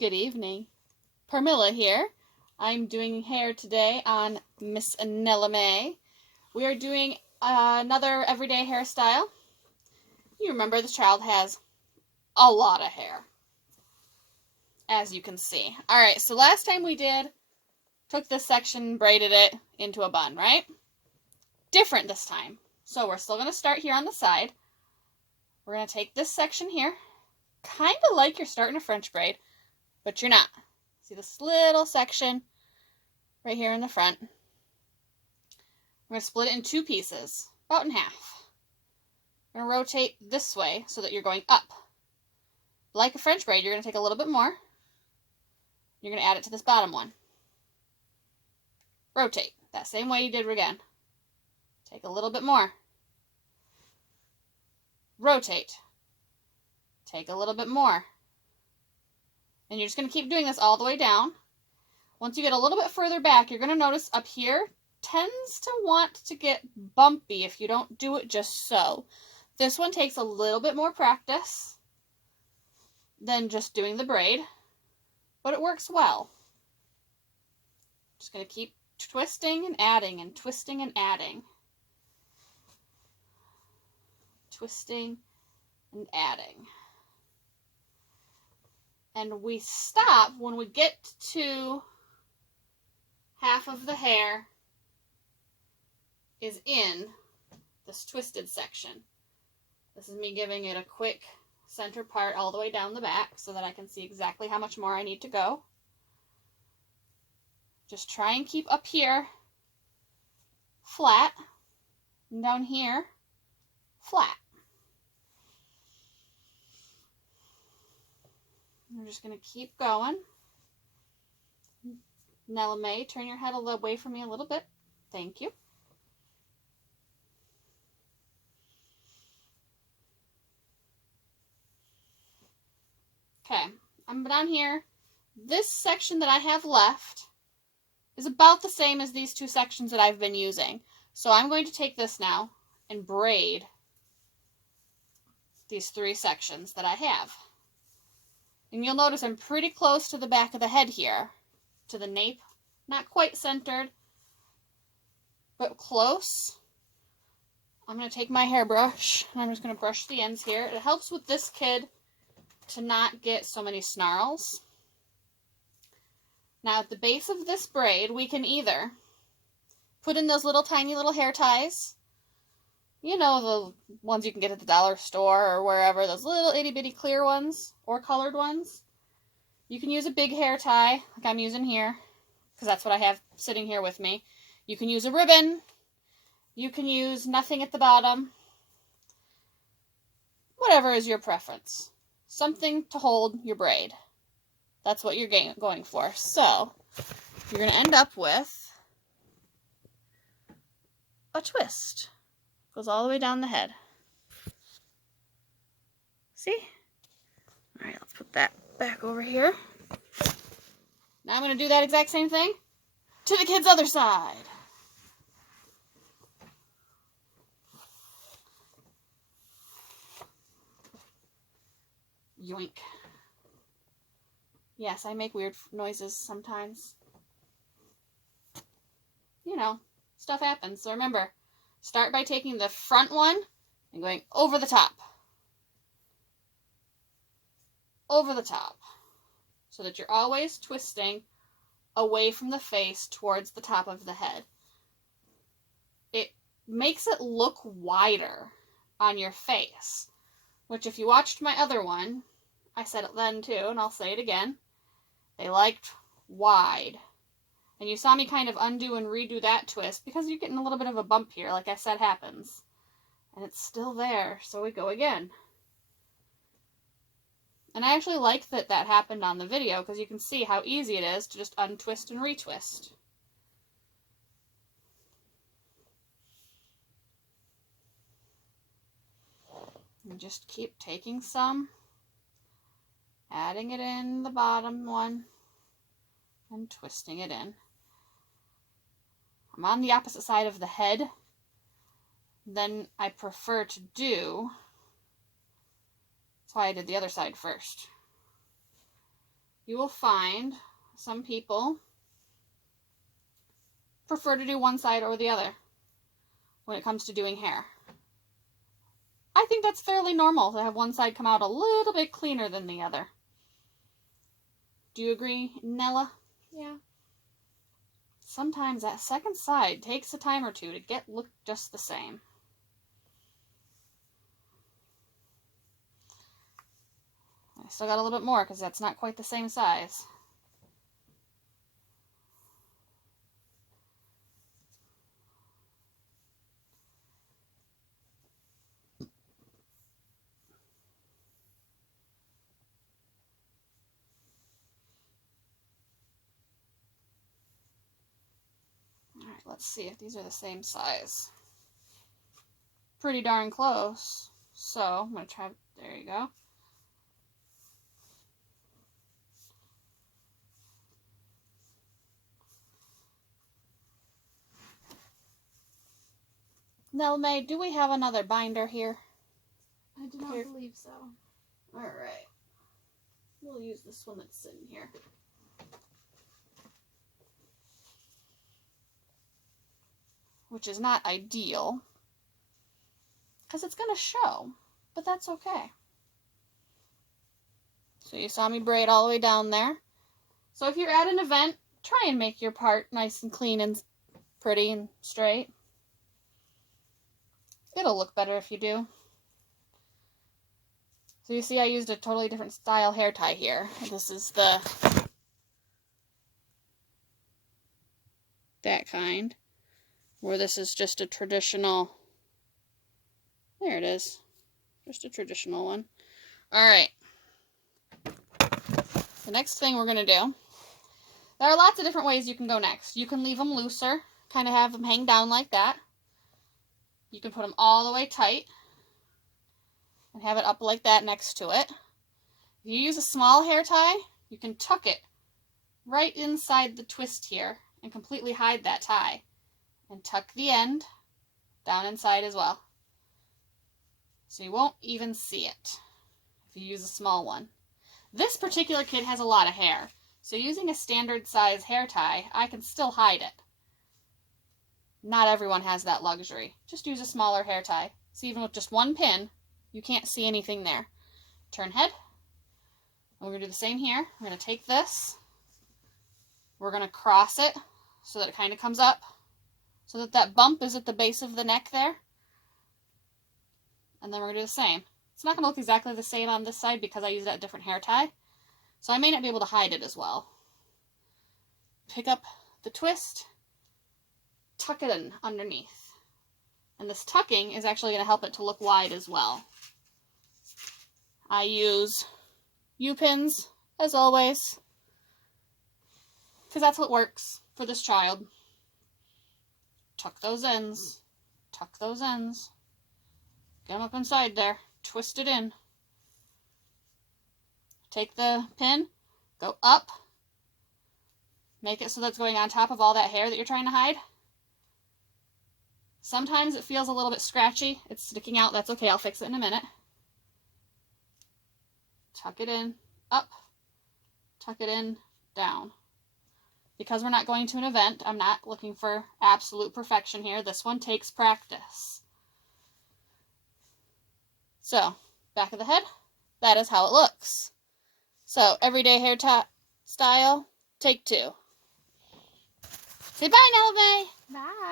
Good evening. Permilla here. I'm doing hair today on Miss Nella May. We are doing another everyday hairstyle. You remember this child has a lot of hair, as you can see. Alright, so last time we took this section, braided it into a bun, right? Different this time. So we're still going to start here on the side. We're going to take this section here, kind of like you're starting a French braid, but you're not. See this little section right here in the front? We're going to split it in two pieces, about in half. We're going to rotate this way so that you're going up. Like a French braid, you're going to take a little bit more. You're going to add it to this bottom one. Rotate, that same way you did again. Take a little bit more. Rotate. Take a little bit more. And you're just going to keep doing this all the way down. Once you get a little bit further back, you're going to notice up here tends to want to get bumpy if you don't do it just so. This one takes a little bit more practice than just doing the braid, but it works well. Just going to keep twisting and adding and twisting and adding. Twisting and adding. And we stop when we get to half of the hair is in this twisted section. This is me giving it a quick center part all the way down the back so that I can see exactly how much more I need to go. Just try and keep up here flat, and down here flat. We're just going to keep going. Nella May, turn your head away from me a little bit. Thank you. Okay, I'm down here. This section that I have left is about the same as these two sections that I've been using. So I'm going to take this now and braid these three sections that I have. And you'll notice I'm pretty close to the back of the head here, to the nape. Not quite centered, but close. I'm going to take my hairbrush, and I'm just going to brush the ends here. It helps with this kid to not get so many snarls. Now at the base of this braid, we can either put in those little tiny little hair ties. You know, the ones you can get at the dollar store or wherever, those little itty bitty clear ones or colored ones. You can use a big hair tie, like I'm using here, because that's what I have sitting here with me. You can use a ribbon. You can use nothing at the bottom. Whatever is your preference. Something to hold your braid. That's what you're going for. So, you're going to end up with a twist. Goes all the way down the head. See? Alright, let's put that back over here. Now I'm going to do that exact same thing to the kid's other side. Yoink. Yes, I make weird noises sometimes. You know, stuff happens. So remember, start by taking the front one and going over the top. Over the top. So that you're always twisting away from the face towards the top of the head. It makes it look wider on your face. Which if you watched my other one, I said it then too, and I'll say it again. They liked wide. And you saw me kind of undo and redo that twist because you're getting a little bit of a bump here, like I said happens. And it's still there, so we go again. And I actually like that that happened on the video because you can see how easy it is to just untwist and retwist. And just keep taking some, adding it in the bottom one, and twisting it in. I'm on the opposite side of the head than I prefer to do. That's why I did the other side first. you will find some people prefer to do one side or the other when it comes to doing hair. I think that's fairly normal to have one side come out a little bit cleaner than the other. Do you agree, Nella? Yeah. Sometimes that second side takes a time or two to look just the same. I still got a little bit more because that's not quite the same size. Alright, let's see if these are the same size. Pretty darn close. So, I'm going to try, there you go. Nell May, do we have another binder here? I do not believe so. Alright. We'll use this one that's sitting here. Which is not ideal, because it's going to show, but that's okay. So you saw me braid all the way down there. So if you're at an event, try and make your part nice and clean and pretty and straight. It'll look better if you do. So you see I used a totally different style hair tie here. This is that kind, where this is just a traditional, there it is, just a traditional one. Alright, the next thing we're going to do, there are lots of different ways you can go next. You can leave them looser, kind of have them hang down like that. You can put them all the way tight and have it up like that next to it. If you use a small hair tie, you can tuck it right inside the twist here and completely hide that tie. And tuck the end down inside as well. So you won't even see it if you use a small one. This particular kid has a lot of hair, so using a standard size hair tie, I can still hide it. Not everyone has that luxury. Just use a smaller hair tie. So even with just one pin, you can't see anything there. Turn head. And we're going to do the same here. We're going to take this. We're going to cross it so that it kind of comes up. So that that bump is at the base of the neck there. And then we're going to do the same. It's not going to look exactly the same on this side because I used a different hair tie. So I may not be able to hide it as well. Pick up the twist. Tuck it in underneath. And this tucking is actually going to help it to look wide as well. I use U-pins, as always, because that's what works for this child. Tuck those ends. Tuck those ends. Get them up inside there. Twist it in. Take the pin. Go up. Make it so that's going on top of all that hair that you're trying to hide. Sometimes it feels a little bit scratchy. It's sticking out. That's okay. I'll fix it in a minute. Tuck it in. Up. Tuck it in. Down. Because we're not going to an event, I'm not looking for absolute perfection here. This one takes practice. So, back of the head, that is how it looks. So, everyday hair style, take 2. Say bye, Nella May. Bye.